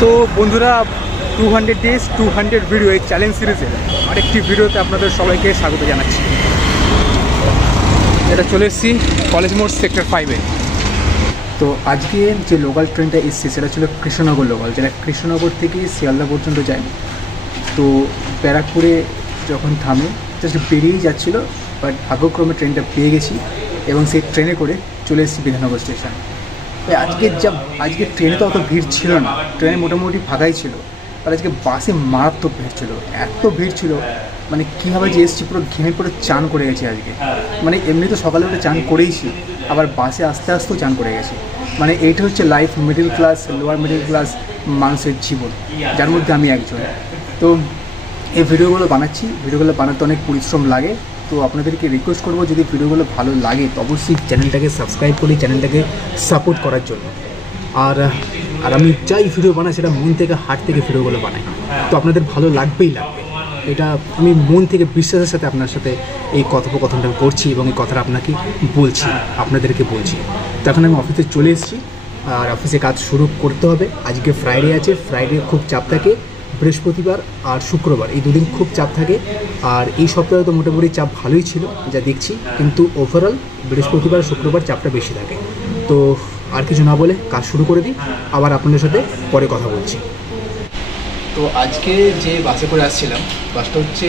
তো বন্ধুরা 200 days 200 video এই চ্যালেঞ্জ সিরিজের আরেকটি ভিডিওতে আপনাদের সবাইকে স্বাগত জানাচ্ছি। এটা চলে এসেছি কলেজ মোড় সেক্টর 5-এ। তো আজকে যে লোকাল ট্রেনটা এসছে সেটা ছিল কৃষ্ণনগর লোকাল, যেটা কৃষ্ণনগর থেকে শিয়ালদা পর্যন্ত যায়। তো ব্যারাকপুরে যখন থামে জাস্ট বেরিয়েই যাচ্ছিল, বাট ভাগ্যক্রমে ট্রেনটা পেয়ে গেছি এবং সেই ট্রেনে করে চলে এসেছি বিধাননগর স্টেশন। আজকে ট্রেনে তো অত ভিড় ছিল না, ট্রেনে মোটামুটি ফাঁকাই ছিল, আর আজকে বাসে মারাত্মক ভিড় ছিল। এত ভিড় ছিল মানে কীভাবে যে এসেছি পুরো ঘেমে পুরো চান করে গেছি আজকে। মানে এমনি তো সকালে উঠে চান করেইছি, আবার বাসে আস্তে আস্তেও চান করে গেছি। মানে এইটা হচ্ছে life, middle class lower middle class মানুষের জীবন, যার মধ্যে আমি একজন। তো এই ভিডিওগুলো বানাচ্ছি, ভিডিওগুলো বানাতে অনেক পরিশ্রম লাগে। তো আপনাদেরকে রিকোয়েস্ট করবো, যদি ভিডিওগুলো ভালো লাগে তো অবশ্যই চ্যানেলটাকে সাবস্ক্রাইব করি, চ্যানেলটাকে সাপোর্ট করার জন্য। আর আমি যাই ভিডিও বানাই সেটা মন থেকে হার্ট থেকে ভিডিওগুলো বানাই, তো আপনাদের ভালো লাগবেই লাগবে। এটা আমি মন থেকে বিশ্বাসের সাথে আপনার সাথে এই কথোপকথনটা করছি এবং এই কথাটা আপনাদেরকে বলছি। তো এখন আমি অফিসে চলে এসেছি আর অফিসে কাজ শুরু করতে হবে। আজকে ফ্রাইডে আছে, ফ্রাইডে খুব চাপ থাকে, বৃহস্পতিবার আর শুক্রবার এই দুদিন খুব চাপ থাকে। আর এই সপ্তাহে তো মোটামুটি চাপ ভালোই ছিল যা দেখছি, কিন্তু ওভারঅল বৃহস্পতিবার শুক্রবার চাপটা বেশি থাকে। তো আর কিছু না বলে কাজ শুরু করে দিই, আবার আপনাদের সাথে পরে কথা বলছি। তো আজকে যে বাসে করে আসছিলাম, বাসটা হচ্ছে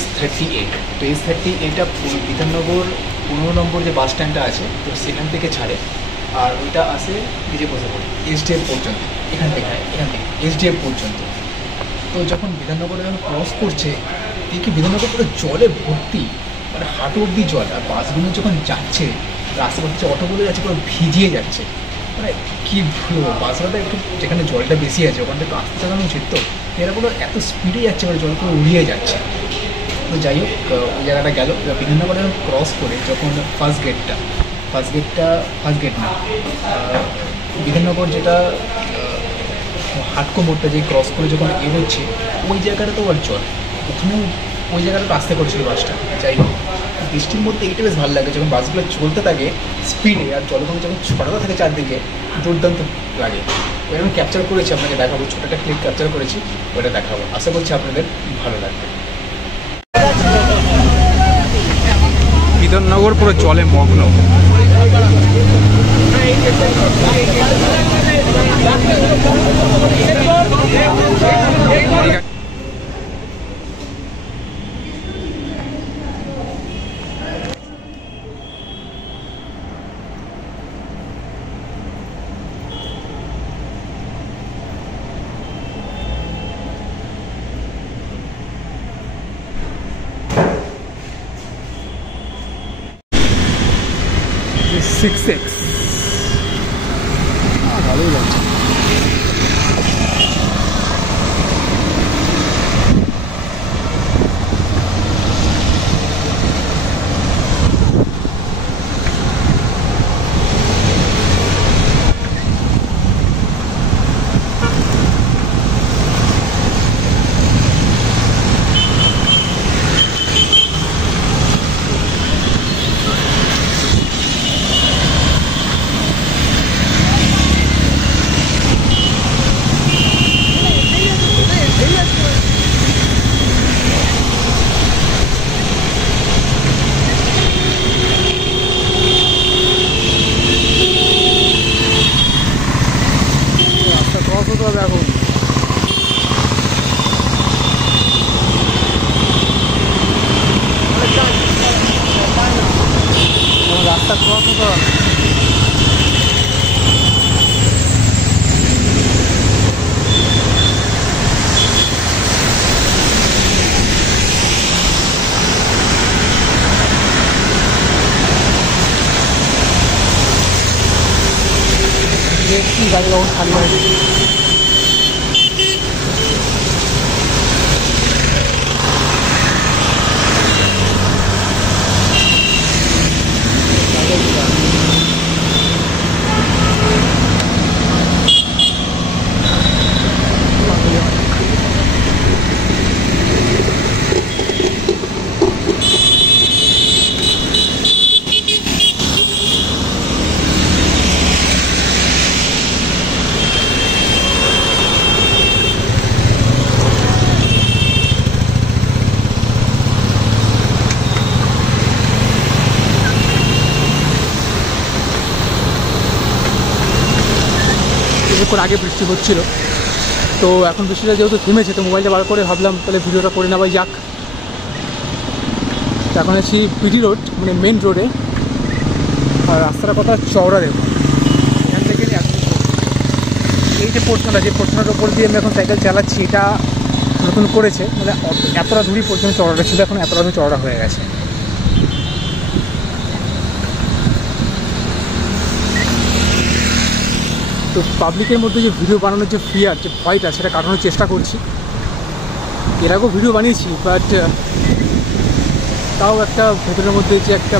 S38। তো S38টা বিধাননগর 15 নম্বর যে বাস স্ট্যান্ডটা আছে তো সেখান থেকে ছাড়ে, আর ওইটা আসে বিজয়পোষা SDF পর্যন্ত, এখান থেকে SDF পর্যন্ত। তো যখন বিধাননগরে যখন ক্রস করছে দেখি বিধাননগর পুরো জলে ভর্তি, মানে হাঁটু অব্দি জল। আর বাসগুলো যখন যাচ্ছে, রাস্তার যে অটোগুলো যাচ্ছে পুরো ভিজিয়ে যাচ্ছে। মানে কী বলবো, বাসগুলোটা একটু যেখানে জলটা বেশি আছে ওখানটা একটু আস্তে চালানো উচিত। তো এরাগুলো এত স্পিডে যাচ্ছে, মানে জল পুরো উড়িয়ে যাচ্ছে। তো যাই হোক, ওই জায়গাটা গেল। বিধাননগরে যখন ক্রস করে যখন ফার্স্ট গেট না, বিধাননগর যেটা হাটকো মোড়টা যে ক্রস করে যখন এগোচ্ছে ওই জায়গাটা তো আর জল, ওখানেও ওই জায়গাটা তো আস্তে করছিল বাসটা। যাই হোক, বৃষ্টির মধ্যে এইটা বেশ ভালো লাগে যখন বাসগুলো চলতে থাকে স্পিডে আর জলগুলো যখন ছড়াতে থাকে চারদিকে, দুর্দান্ত লাগে। ওই আমি ক্যাপচার করেছি, আপনাকে দেখাবো, ছোটো একটা ক্লিপ ক্যাপচার করেছি, ওটা দেখাবো। আশা করছি আপনাদের ভালো লাগবে। বিধাননগর পুরো জলে মগ্ন। ভালোই লাগছে। রাস্তা ক্রস হতে হবে। দেখছি গাড়ি কখন খালি হয়। কিছুক্ষণ আগে বৃষ্টি হচ্ছিল, তো এখন বৃষ্টিটা যেহেতু থেমেছে তো মোবাইলটা বার করে ভাবলাম তাহলে ভিডিওটা করে নেওয়াই যাক। এখন আছি পিডি রোড, মানে মেন রোডে। আর রাস্তাটা কথা চওড়া দেখুন, এখান থেকে এখন এই যে পোর্শনটার ওপর দিয়ে আমি এখন সাইকেল চালাচ্ছি, এটা নতুন করেছে, মানে এতটা দূরই পর্যন্ত চওড়াটা ছিল, এখন এতটা দূর চওড়া হয়ে গেছে। তো পাবলিকের মধ্যে যে ভিডিও বানানোর যে ফিয়ার, যে ভয়টা, সেটা কাটানোর চেষ্টা করছি। এর আগেও ভিডিও বানিয়েছি, বাট তাও একটা ভেতরের মধ্যে যে একটা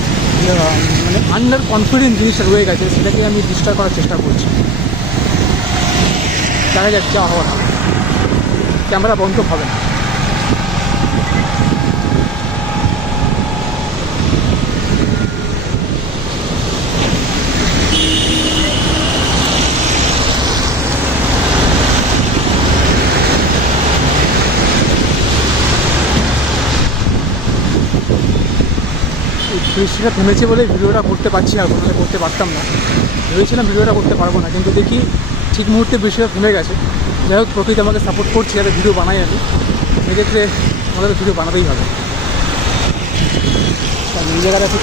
মানে আন্ডার কনফিডেন্স জিনিসটা রয়ে গেছে, সেটাকে আমি ডিস্টার্ব করার চেষ্টা করছি। দেখা যাক যা হওয়ার হবে, ক্যামেরা বন্ধ হবে না। বৃষ্টিটা থেমেছে বলে ভিডিওটা করতে পারছি না, কোথাও করতে পারতাম না। ভেবেছিলাম ভিডিওটা করতে পারবো না, কিন্তু দেখি ঠিক মুহূর্তে বৃষ্টিটা থেমে গেছে। যাই হোক, প্রকৃতি আমাকে সাপোর্ট করছে যাতে ভিডিও বানাই আমি, সেক্ষেত্রে আমাদের ভিডিও বানাতেই হবে। এই জায়গাটা ঠিক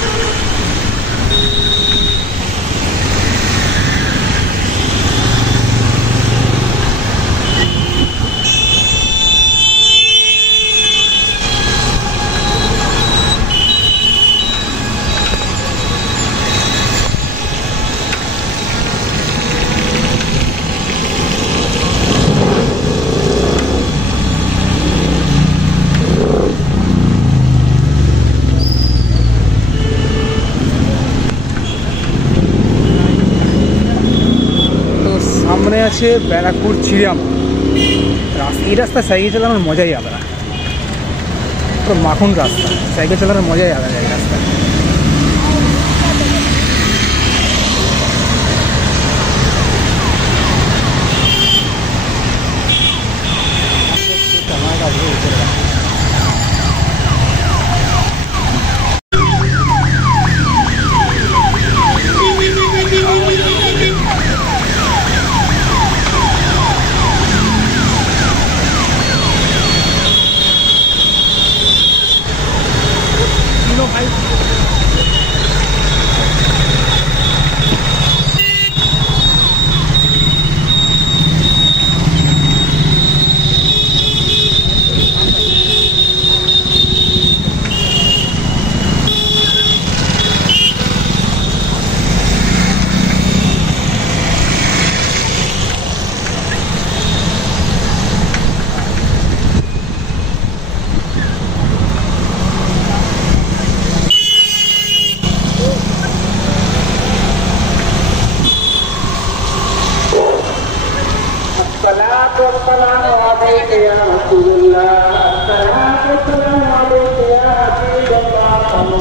সামনে আছে ব্যারাকপুর চিড়িয়ামা। এই রাস্তা সাইকেল চালানোর মজাই আলাদা, তো মাখন রাস্তা, সাইকেল চালানোর মজাই আলাদা এই রাস্তা।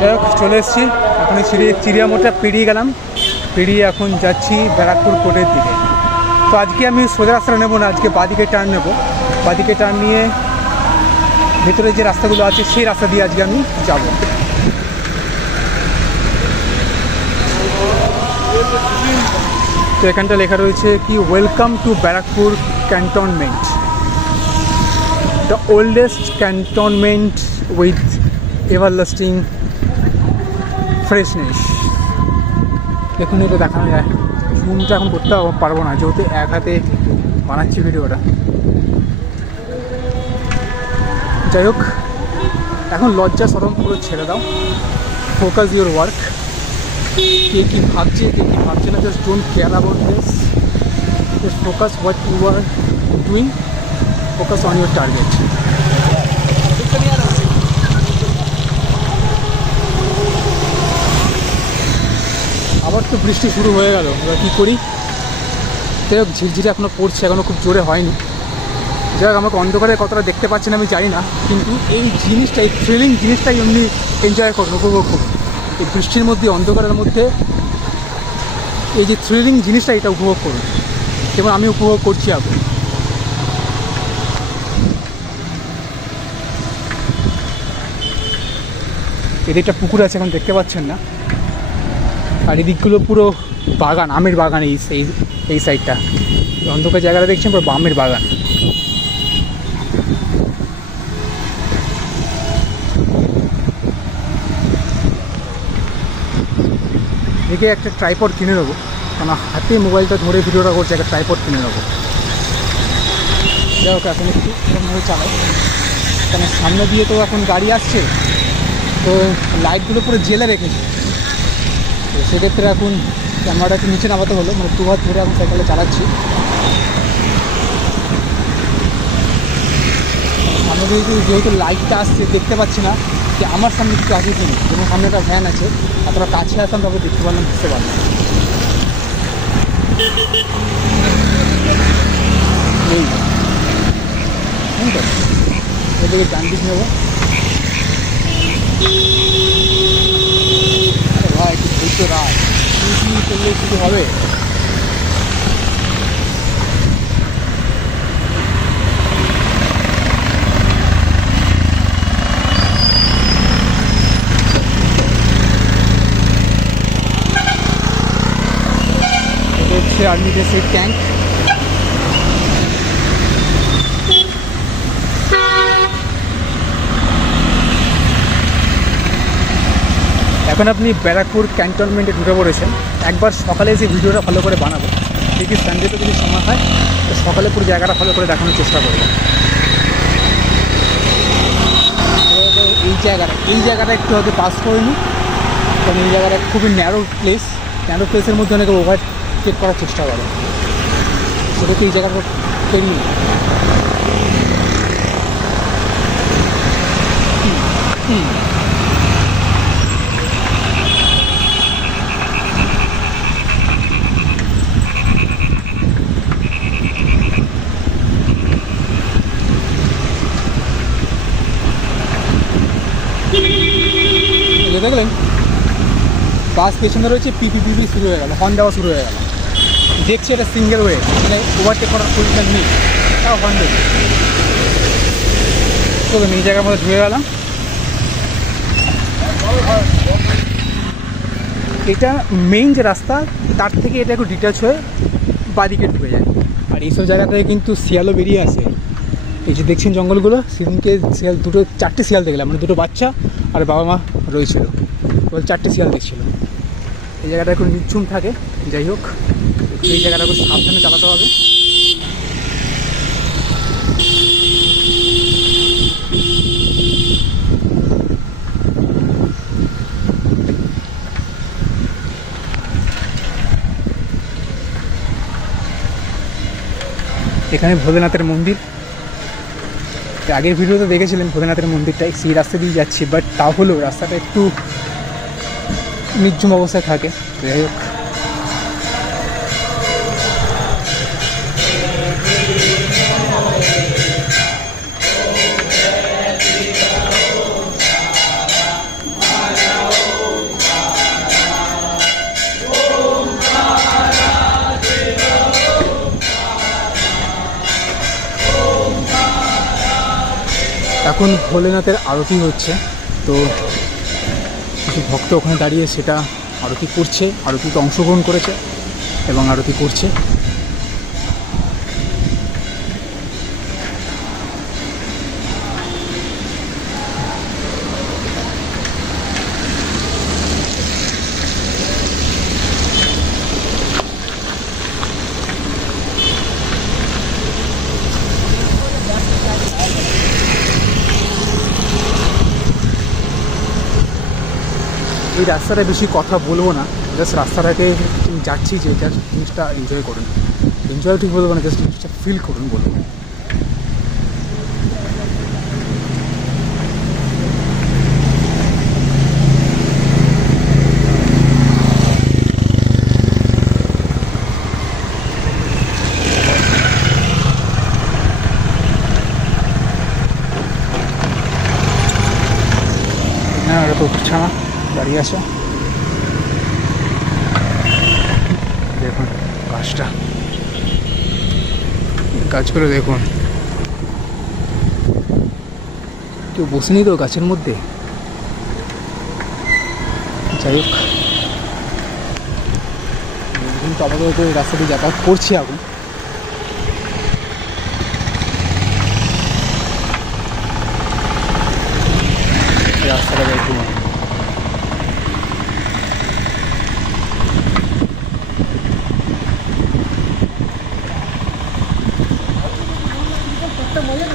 যাই হোক, চলে এসেছি এখন চিড়িয়ামোড়টা পেরিয়ে গেলাম, পেরিয়ে এখন যাচ্ছি ব্যারাকপুর কোর্টের দিকে। তো আজকে আমি সোজা রাস্তা নেবো না, আজকে বাঁদিকে টার্ন নেবো। বাঁদিকে টার্ন নিয়ে ভেতরে যে রাস্তাগুলো আছে সেই রাস্তা দিয়ে আজকে আমি যাব। তো এখানটা লেখা রয়েছে কি, welcome to Barrackpore cantonment, the oldest cantonment with everlasting freshness. দেখুন, এটা দেখানো যায়, জুমটা এখন করতে পারবো না যেহেতু এক হাতে বানাচ্ছি ভিডিওটা। যাই হোক, এখন লজ্জা শরম পুরো ছেড়ে দাও, ফোকাস ইউর ওয়ার্ক। কে কী ভাবছে কে কী ভাবছে না, just don't care about this, just focus what you are doing, focus on your target. আবার তো বৃষ্টি শুরু হয়ে গেল, এবার কী করি। যাই হোক, ঝিরঝিরে এখনও পড়ছে, এখনও খুব জোরে হয়নি। যাই হোক, আমাকে অন্ধকারে কতটা দেখতে পাচ্ছেন আমি জানি না, কিন্তু এই জিনিসটা, এই থ্রিলিং জিনিসটাই এমনি এনজয় করুন, উপভোগ করুন। এই বৃষ্টির মধ্যে, অন্ধকারের মধ্যে এই যে থ্রিলিং জিনিসটা, এটা উপভোগ করুন, যেমন আমি উপভোগ করছি এখন। এদিকটা পুকুর আছে, এখন দেখতে পাচ্ছেন না, আর এদিকগুলো পুরো বাগান, আমের বাগান এই সাইডটা। অন্ধকার জায়গাটা দেখছেন পুরো বামের বাগান। এদিকে একটা ট্রাইপড কিনে নেবো, কারণ হাতে মোবাইলটা ধরে ভিডিওটা করছে, একটা ট্রাইপড কিনে নেবো। যাই হোক এখন একটু এরকমভাবে চালাই, কারণ সামনে দিয়ে তো এখন গাড়ি আসছে, তো লাইটগুলো পুরো জেলে রেখেছে। তো সেক্ষেত্রে এখন ক্যামেরাটা একটু নিচে নামাতে হলো, মানে 2 হাত ধরে এখন সাইকেলে চালাচ্ছি। সামনে দিয়ে যেহেতু লাইটটা আসছে দেখতে পাচ্ছি না যে আমার সামনে কিছু আছে কিনা, যেমন সামনে একটা ভ্যান আছে, এতটা কাছে আসলাম তবে দেখতে পারলাম, বুঝতে পারলাম। এই এদিকে ডান দিক নেবো। আরে ভাই একটু ধৈর্য রাখ, করলে কিছু হবে। आर्मी के सेट टैंक। এখন আপনি ব্যারাকপুর ক্যান্টনমেন্টে ঢুকে পড়েছেন। একবার সকালে এসে ভিডিওটা ভালো করে বানাবো, দেখি সানডেতে যদি সময় হয় তো সকালে পুরো জায়গাটা ভালো করে দেখানোর চেষ্টা করবো। এই জায়গাটা একটু আগে পাস করে নিই, কারণ এই জায়গাটা খুবই ন্যারো প্লেসের মধ্যে অনেকে ওভারটেক করার চেষ্টা করে, সেটাকে এই জায়গাটা পেরিয়ে দেখলেন বাস পেছনে রয়েছে, পিপিপিপি শুরু হয়ে গেল, হর্ন দেওয়া শুরু হয়ে গেল। দেখছি এটা সিঙ্গেল ওয়ে, মানে ওভারটেক করার পজিশন নেই, তাও হর্ন দেবে। তো এই জায়গার মধ্যে ঢুকে গেলাম। এটা মেইন যে রাস্তা, তার থেকে এটা একটু ডিটাচ হয়ে বাদিকে ঢুকে যায়। আর এইসব জায়গা থেকে কিন্তু শিয়ালও বেরিয়ে আসে। এই যে দেখছেন জঙ্গলগুলো, সেদিনকে শিয়াল 4টে শিয়াল দেখলাম, মানে 2টো বাচ্চা আর বাবা মা রয়েছিল, বল 4টে শিয়াল দেখছিল। এই জায়গাটা এখন নিচ্ছুম থাকে। যাই হোক, এই জায়গাটা খুব সাবধানে চালাতে হবে। এখানে ভোলেনাথের মন্দির, আগের ভিডিওতে দেখেছিলেন ভোলেনাথের মন্দিরটাই, সেই রাস্তা দিয়ে যাচ্ছি, বাট তাও হলেও রাস্তাটা একটু নির্জম অবস্থায় থাকে। যাই হোক, এখন ভোলেনাথের আরতি হচ্ছে, তো কিছু ভক্ত ওখানে দাঁড়িয়ে সেটা আরতি করছে, আরতিতে অংশগ্রহণ করেছে এবং আরতি করছে। এই রাস্তাটা বেশি কথা বলবো না, জাস্ট রাস্তাটাকে যাচ্ছি যে জাস্ট জিনিসটা এনজয় করুন। এনজয় ঠিক বলবো না, জাস্ট জিনিসটা ফিল করুন বলবো। হ্যাঁ, ওটা তো ছানা দাঁড়িয়ে আছে, দেখুন গাছটা, গাছগুলো দেখুন, কেউ বসেনি তো গাছের মধ্যে। যাই হোক, কিন্তু আপাতত রাস্তা দিয়ে যাতায়াত করছি এখন।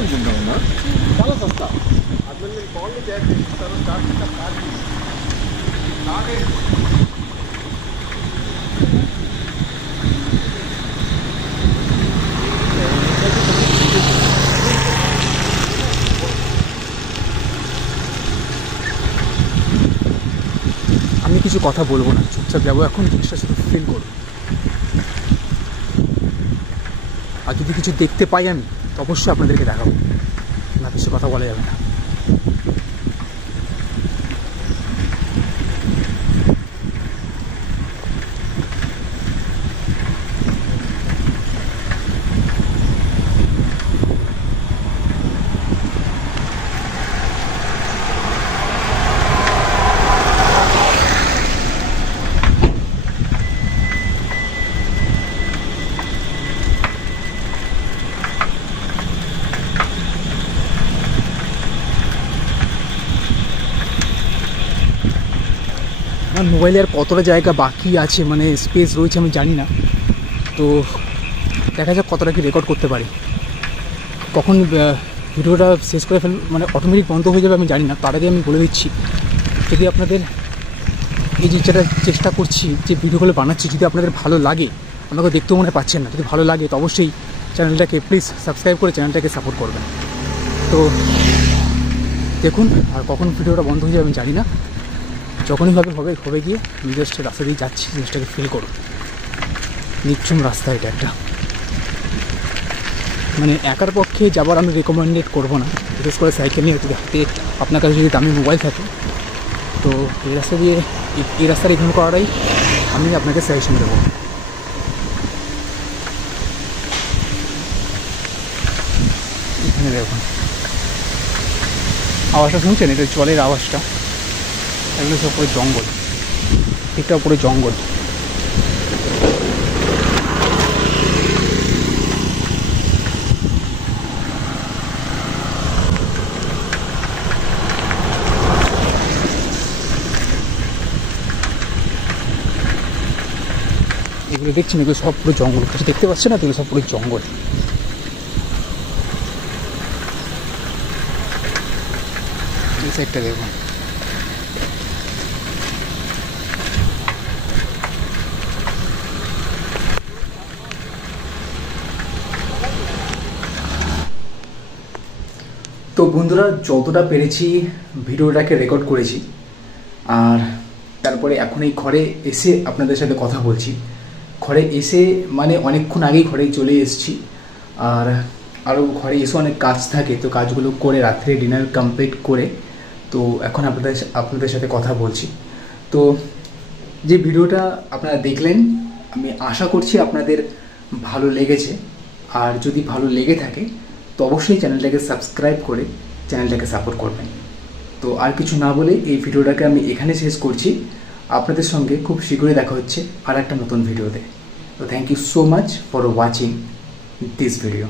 আমি কিছু কথা বলবো না, চুপচাপ যাবো এখন, জিনিসটা শুধু ফিল করবো। আর যদি কিছু দেখতে পাই আমি তো অবশ্যই আপনাদেরকে দেখাবো, না কিছু কথা বলা যাবে না। আমার মোবাইলে আর কতটা জায়গা বাকি আছে, মানে স্পেস রয়েছে আমি জানি না। তো দেখা যাক কতটা কি রেকর্ড করতে পারি। কখন ভিডিওটা শেষ করে মানে অটোমেটিক বন্ধ হয়ে যাবে আমি জানি না। তার আগে আমি বলে দিচ্ছি, যদি আপনাদের এই যে যেটা চেষ্টা করছি, যে ভিডিওগুলো বানাচ্ছি, যদি আপনাদের ভালো লাগে, আমাকে দেখতেও মনে পাচ্ছেন না, যদি ভালো লাগে তো অবশ্যই চ্যানেলটাকে প্লিজ সাবস্ক্রাইব করে চ্যানেলটাকে সাপোর্ট করবেন। তো দেখুন, আর কখন ভিডিওটা বন্ধ হয়ে যাবে আমি জানি না। যখনই হবে গিয়ে আমি জাস্ট রাস্তা দিয়ে যাচ্ছি, জিনিসটাকে ফিল করুন। নিচ্ছুম রাস্তা এটা একটা, মানে একার পক্ষে যাবার আমি রেকমেন্ডেড করবো না, বিশেষ করে সাইকেল নিয়ে হাতে আপনার কাছে যদি দামি মোবাইল থাকে। তো এই রাস্তা দিয়ে এই রাস্তার ইগনোর করাটাই আমি আপনাকে সাজেশন দেবো। এখানে দেখুন আওয়াজটা শুনছেন, এটা জলের আওয়াজটা। এগুলো সব পুরো জঙ্গল, এটা পুরো জঙ্গল। এগুলো দেখছেন, এগুলো সব পুরো জঙ্গল, কিছু দেখতে পাচ্ছেন না, এগুলো সব পুরো জঙ্গল। এই সাইডটা দেখুন, তো বন্ধুরা যতটা পেরেছি ভিডিওটাকে রেকর্ড করেছি। আর তারপরে এখন এই ঘরে এসে আপনাদের সাথে কথা বলছি। ঘরে এসে মানে অনেকক্ষণ আগেই ঘরে চলে এসেছি। আর আরও ঘরে এসে অনেক কাজ থাকে, তো কাজগুলো করে রাত্রে ডিনার কমপ্লিট করে তো এখন আপনাদের সাথে কথা বলছি। তো যে ভিডিওটা আপনারা দেখলেন, আমি আশা করছি আপনাদের ভালো লেগেছে। আর যদি ভালো লেগে থাকে তো অবশ্যই চ্যানেলটাকে সাবস্ক্রাইব করে চ্যানেলটাকে সাপোর্ট করবেন। তো আর কিছু না বলে এই ভিডিওটাকে আমি এখানে শেষ করছি। আপনাদের সঙ্গে খুব শীঘ্রই দেখা হচ্ছে আর একটা নতুন ভিডিওতে। তো thank you so much for watching this video.